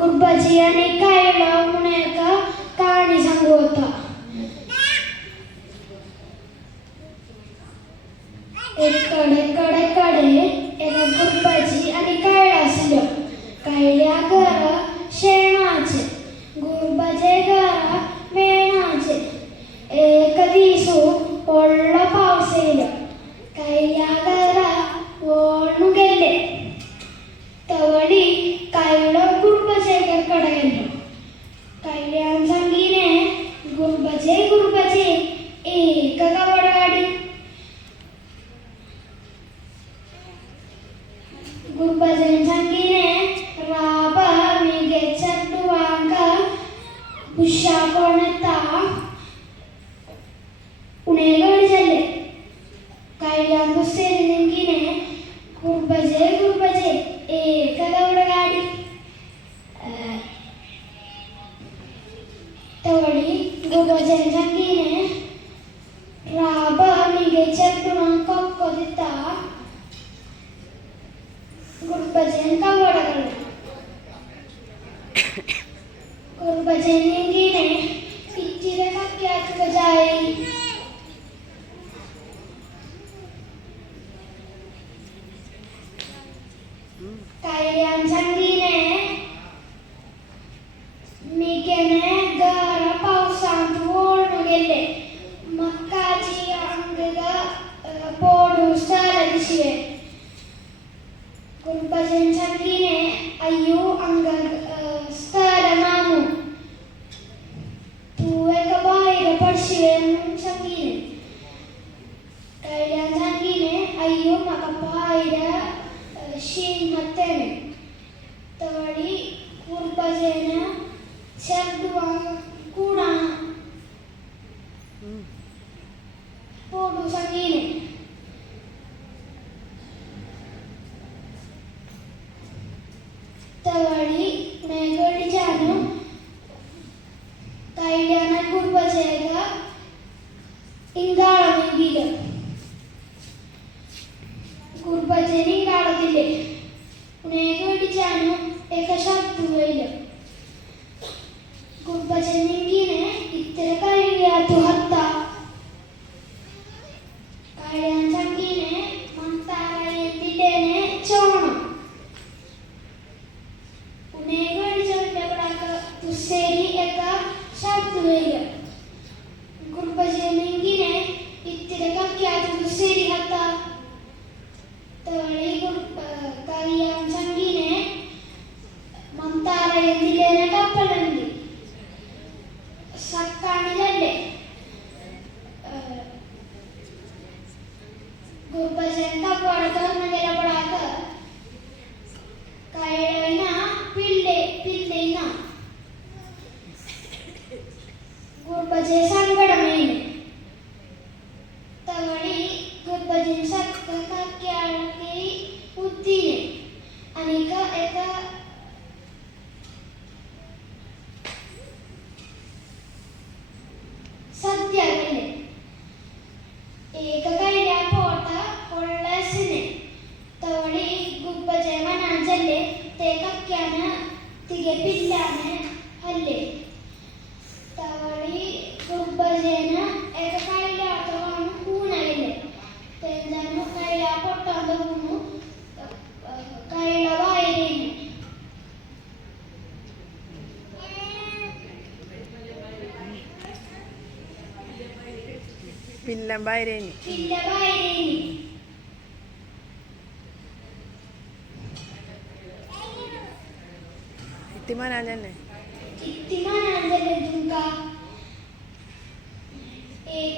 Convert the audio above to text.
गुरबाजी आणि कायला म्हणून एका कहाणी सांगू होता. कडे कडे कडे एका गुरबाजी आणि कायला असलं. कायल्या घरा शेणाचे गुरबाजे घरा मेणाचे. एक दिसू पडला पावस येईल గుంపజంజంగినే రాబ మిగే చెట్టు వాంక పుష్షా కొణత ಉಣೆಗಳು ಜಲ್ಲೆ ಕೈಯಾಂದು ಸೇರಿ ನಿಂಗಿನೆ ಕುರ್ಬಜೆ ಕುರ್ಬಜೆ ಏಕದ ಹುಡುಗಾಡಿ ತವಡಿ ಗುರ್ಬಜೆ ಜಂಗಿನೆ ರಾಬ ಮಿಗೆ ಚರ್ಪುಣ गुरबजनिंगीने इच्चिरे मक्यात गजाई कायल्यान संगीने मिकेने घर पावसांत ओढून गेले. मक्काची अंगगा पोडू स्टार दिशिवे ಕ್ಷೀಣತೆನೆ ತಳಿ ಕೂರ್ಪಜೇನ ಚರ್ಗುವ ಕೂಡ ಹೋಡು ಸಂಗೀನೆ ತವಳಿ ನೆಗಡಿ ಜಾನು ಕೈಡ್ಯಾನ ಕೂರ್ಪಜೇಗ ಇಂಗಾಳ ಮುಗಿದ ഭജനയും കാണത്തില്ലേ മേഘം ഇടിച്ചാണ് ഏകശാത്തുകയില്ല കുർബജനെങ്കിനെ ഇത്തരം കഴിയാത്തു ഹത്ത കഴിയാൻ ചങ്കിനെ മത്താറയത്തിന്റെ ചോണം ഉനേകം ഇടിച്ചവന്റെ പടാക്ക തുശ്ശേരി ഒക്കെ സർക്കാരിലല്ലേ ഗുരുപജന്റെ പുറത്തൊന്നും തികപ്പില്ലാന്ന് അല്ലേ തവളി കുബജന ഏക കയ്യിലാത്തോളം കൂണല്ലേ തെഞ്ചാനും കയ്യിലാ പൊട്ടാൻ തോന്നുന്നു बाहेर येणे पिल्ल्या बाहेर किती म्हणाले नाही किती मनान जल्ले तुमका एका